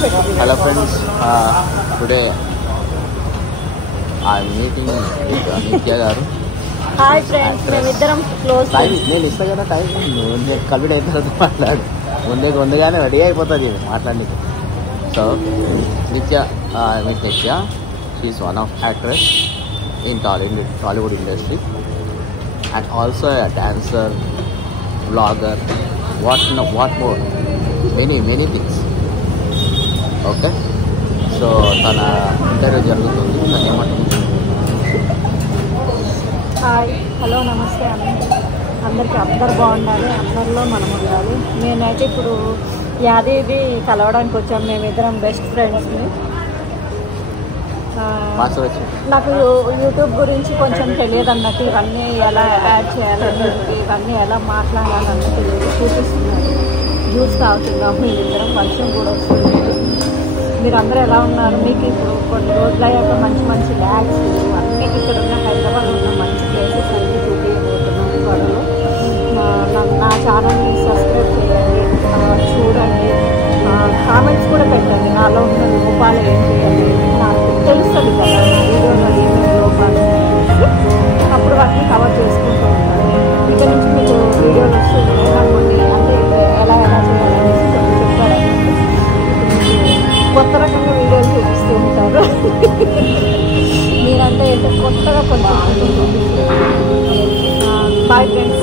Hello friends, today I am meeting with Nitya garu. Hi friends, మేమిద్దరం close friends. నేను ఇస్తా కదా time, నువ్వు కంప్లీట్ అయిన తర్వాత మాట్లాడు. ముందుగానే రెడీ అయిపోతుంది మాట్లాడడానికి. So Nitya, Miss Nitya, she is one of actress in Tollywood industry and also a dancer, vlogger, what more, many things. Okay, so తన ఇంటర్వ్యూ జరుగుతుంది. తను ఏమంటుంది? హాయ్, హలో, నమస్తే అందరికీ. అందరు బాగుండాలి, అందరిలో మనం ఉండాలి. నేనైతే ఇప్పుడు యాదేవి కలవడానికి వచ్చాము. మేమిద్దరం బెస్ట్ ఫ్రెండ్స్ని. నాకు యూట్యూబ్ గురించి కొంచెం తెలియదు అన్నట్టు, ఇవన్నీ ఎలా యాడ్ చేయాలని, ఇవన్నీ ఎలా మాట్లాడాలన్నట్టు తెలియదు. చూపిస్తున్నాను, జ్యూస్ తాగుతున్నాము. మేమిద్దరం వర్షం కూడా వస్తుంది. మీరందరూ ఎలా ఉన్నారు? మీకు ఇప్పుడు కొన్ని రోజులు అయ్యాక మంచి ల్యాక్స్ అన్నీ ఇక్కడ ఉన్న హైదరాబాద్ ఉన్న మంచి ప్లేసెస్ అన్నీ చూపించబోతున్నాం త్వరలో. నా ఛానల్ని సబ్స్క్రైబ్ చేయండి, చూడండి, కామెంట్స్ కూడా పెట్టండి. నాలో ఉన్న లోపాలు ఏంటి అని నాకు తెలుస్తుంది కదా, వీడియోలో ఏమేమి లోపాలు, అప్పుడు వాటిని కవర్ చేసుకుంటూ ఉంటాను. ఇక నుంచి మీకు వీడియోలు వస్తున్నాయి, నాకు కొన్ని అంటే ఎలా చేయాలనేసి కొన్ని చెప్పారండి. కొత్త రకంగా వీడియోలు చూపిస్తూ ఉంటారు. నేనంటే కొత్తగా కొంచెం బాయ్ ఫ్రెండ్స్.